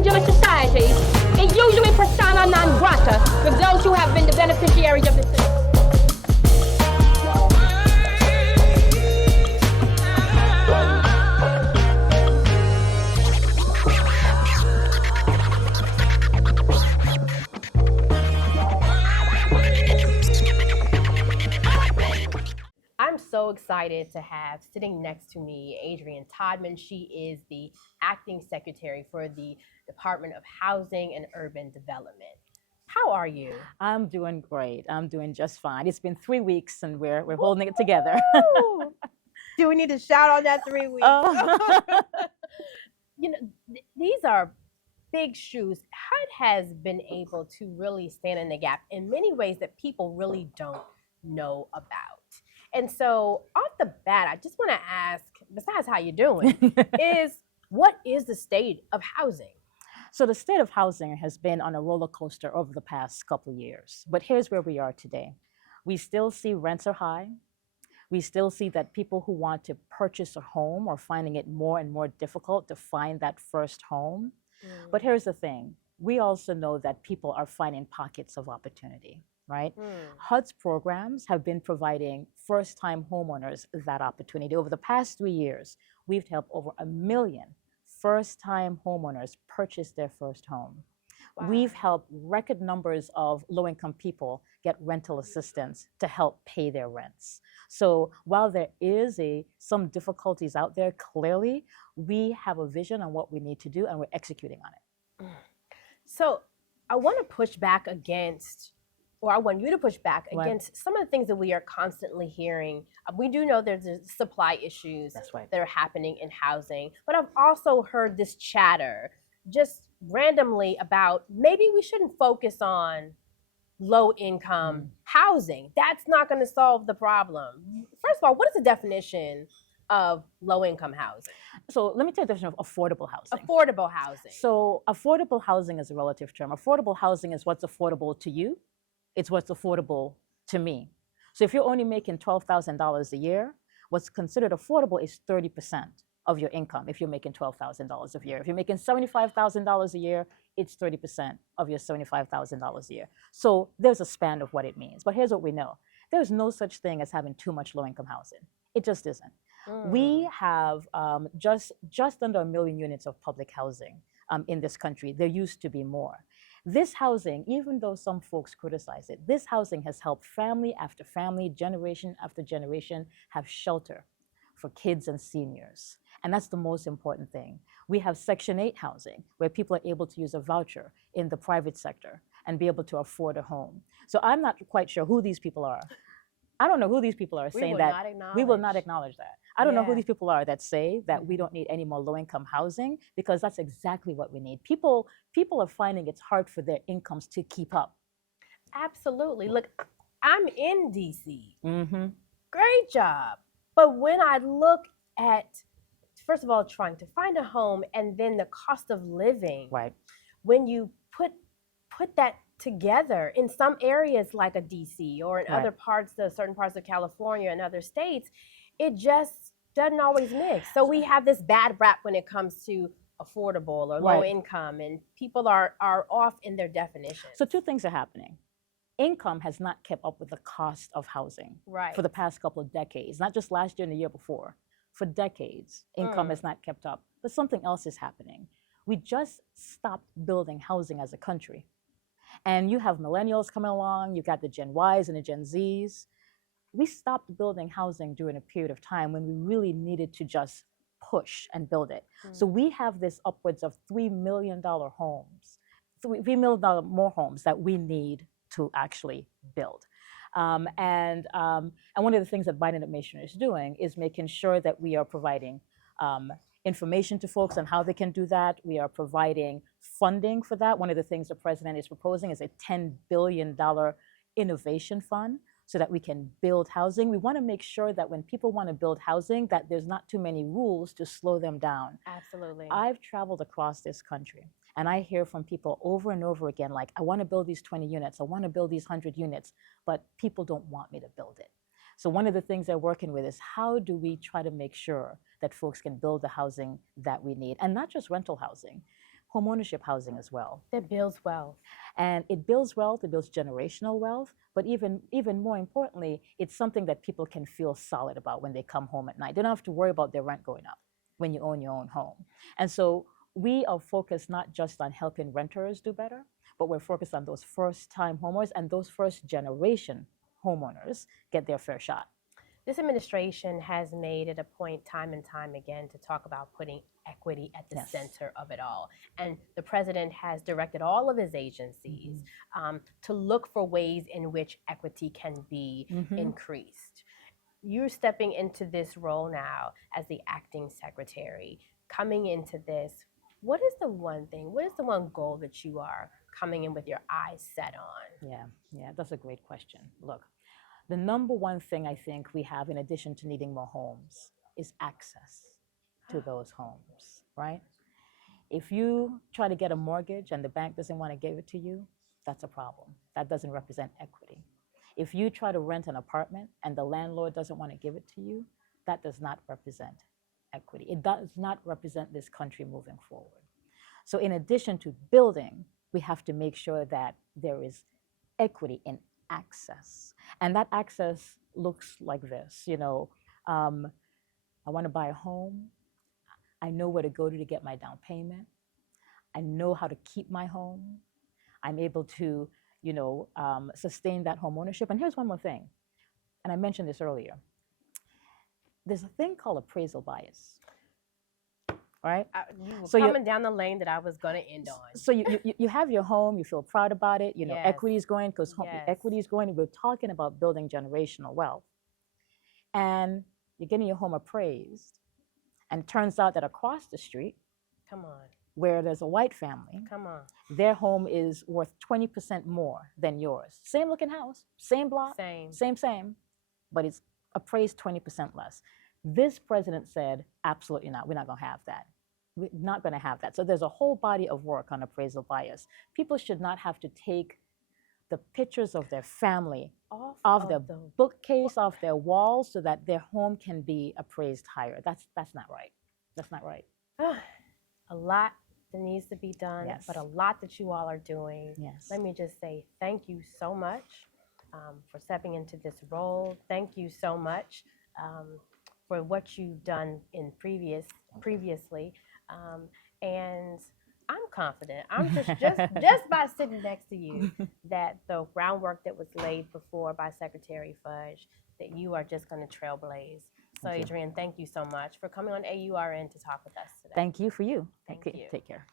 in Jewish society is usually persona non grata for those who have been the beneficiaries of the system. I'm so excited to have sitting next to me Adrianne Todman. She is the acting secretary for the Department of Housing and Urban Development. How are you? I'm doing great. I'm doing just fine. It's been 3 weeks and we're holding it together. Do we need to shout on that 3 weeks? Oh. You know, these are big shoes. HUD has been able to really stand in the gap in many ways that people really don't know about. And so off the bat, I just want to ask, besides how you're doing, what is the state of housing? So the state of housing has been on a roller coaster over the past couple of years. But here's where we are today. We still see rents are high. We still see that people who want to purchase a home are finding it more and more difficult to find that first home. But here's the thing. We also know that people are finding pockets of opportunity, right? HUD's programs have been providing first-time homeowners that opportunity. Over the past 3 years, we've helped over 1 million first-time homeowners purchase their first home. Wow. We've helped record numbers of low-income people get rental assistance to help pay their rents. So while there is some difficulties out there, clearly, we have a vision on what we need to do and we're executing on it. So I want to push back against, or I want you to push back against some of the things that we are constantly hearing. We do know there's supply issues that are happening in housing, but I've also heard this chatter just randomly about maybe we shouldn't focus on low income housing. That's not going to solve the problem. First of all, what is the definition of low income housing? So let me tell you the definition of affordable housing. Affordable housing. So affordable housing is a relative term. Affordable housing is what's affordable to you. It's what's affordable to me. So if you're only making $12,000 a year, what's considered affordable is 30% of your income if you're making $12,000 a year. If you're making $75,000 a year, it's 30% of your $75,000 a year. So there's a span of what it means. But here's what we know. There's no such thing as having too much low-income housing. It just isn't. We have just under 1 million units of public housing in this country. There used to be more. This housing, even though some folks criticize it, this housing has helped family after family, generation after generation have shelter for kids and seniors. And that's the most important thing. We have Section 8 housing, where people are able to use a voucher in the private sector and be able to afford a home. So I'm not quite sure who these people are. I don't know who these people are saying that. We will not acknowledge that. I don't know who these people are that say that we don't need any more low-income housing, because that's exactly what we need. People are finding it's hard for their incomes to keep up. Absolutely. Look, I'm in DC. Great job. But when I look at, first of all, trying to find a home and then the cost of living, when you put that together in some areas like a DC or in other parts, certain parts of California and other states, it just doesn't always mix. So we have this bad rap when it comes to affordable or low income, and people are off in their definition. So two things are happening. Income has not kept up with the cost of housing for the past couple of decades, not just last year and the year before. For decades, income has not kept up. But something else is happening. We just stopped building housing as a country. And you have millennials coming along, you've got the Gen Ys and the Gen Zs. We stopped building housing during a period of time when we really needed to just push and build it. So we have this upwards of $3 million homes, $3 million more homes that we need to actually build. And one of the things that Biden administration is doing is making sure that we are providing information to folks on how they can do that. We are providing funding for that. One of the things the president is proposing is a $10 billion innovation fund so that we can build housing. We want to make sure that when people want to build housing, that there's not too many rules to slow them down. Absolutely. I've traveled across this country and I hear from people over and over again, like, I want to build these 20 units, I want to build these 100 units, but people don't want me to build it. So one of the things they're working with is how do we try to make sure that folks can build the housing that we need, and not just rental housing. homeownership housing as well. That builds wealth. And it builds wealth, it builds generational wealth, but even more importantly, it's something that people can feel solid about when they come home at night. They don't have to worry about their rent going up when you own your own home. And so we are focused not just on helping renters do better, but we're focused on those first-time homeowners, and those first-generation homeowners get their fair shot. This administration has made it a point time and time again to talk about putting equity at the Yes. center of it all. And the president has directed all of his agencies to look for ways in which equity can be increased. You're stepping into this role now as the acting secretary. Coming into this, what is the one thing, what is the one goal that you are coming in with your eyes set on? Yeah, that's a great question. Look, the number one thing I think we have, in addition to needing more homes, is access to those homes, right? If you try to get a mortgage and the bank doesn't want to give it to you, that's a problem. That doesn't represent equity. If you try to rent an apartment and the landlord doesn't want to give it to you, that does not represent equity. It does not represent this country moving forward. So in addition to building, we have to make sure that there is equity in access. And that access looks like this, I want to buy a home. I know where to go to get my down payment. I know how to keep my home. I'm able to, sustain that home ownership. And here's one more thing, and I mentioned this earlier. There's a thing called appraisal bias, right? You were So coming down the lane that I was going to end on. So you have your home, you feel proud about it, Yes. equity is going, because Yes. equity is going, we're talking about building generational wealth. And you're getting your home appraised, and it turns out that across the street, Come on, where there's a white family, come on. their home is worth 20% more than yours. Same looking house, same block, Same. but it's appraised 20% less. This president said, absolutely not, we're not gonna have that. We're not gonna have that. So there's a whole body of work on appraisal bias. People should not have to take the pictures of their family off their bookcase, off their walls, so that their home can be appraised higher. That's not right. That's not right. A lot that needs to be done, Yes. but a lot that you all are doing. Yes. Let me just say thank you so much for stepping into this role. Thank you so much for what you've done in previously. And I'm confident. I'm just by sitting next to you that the groundwork that was laid before by Secretary Fudge, that you are just going to trailblaze. So Adrianne, thank you so much for coming on AURN to talk with us today. Thank you for you. Thank you. Take care.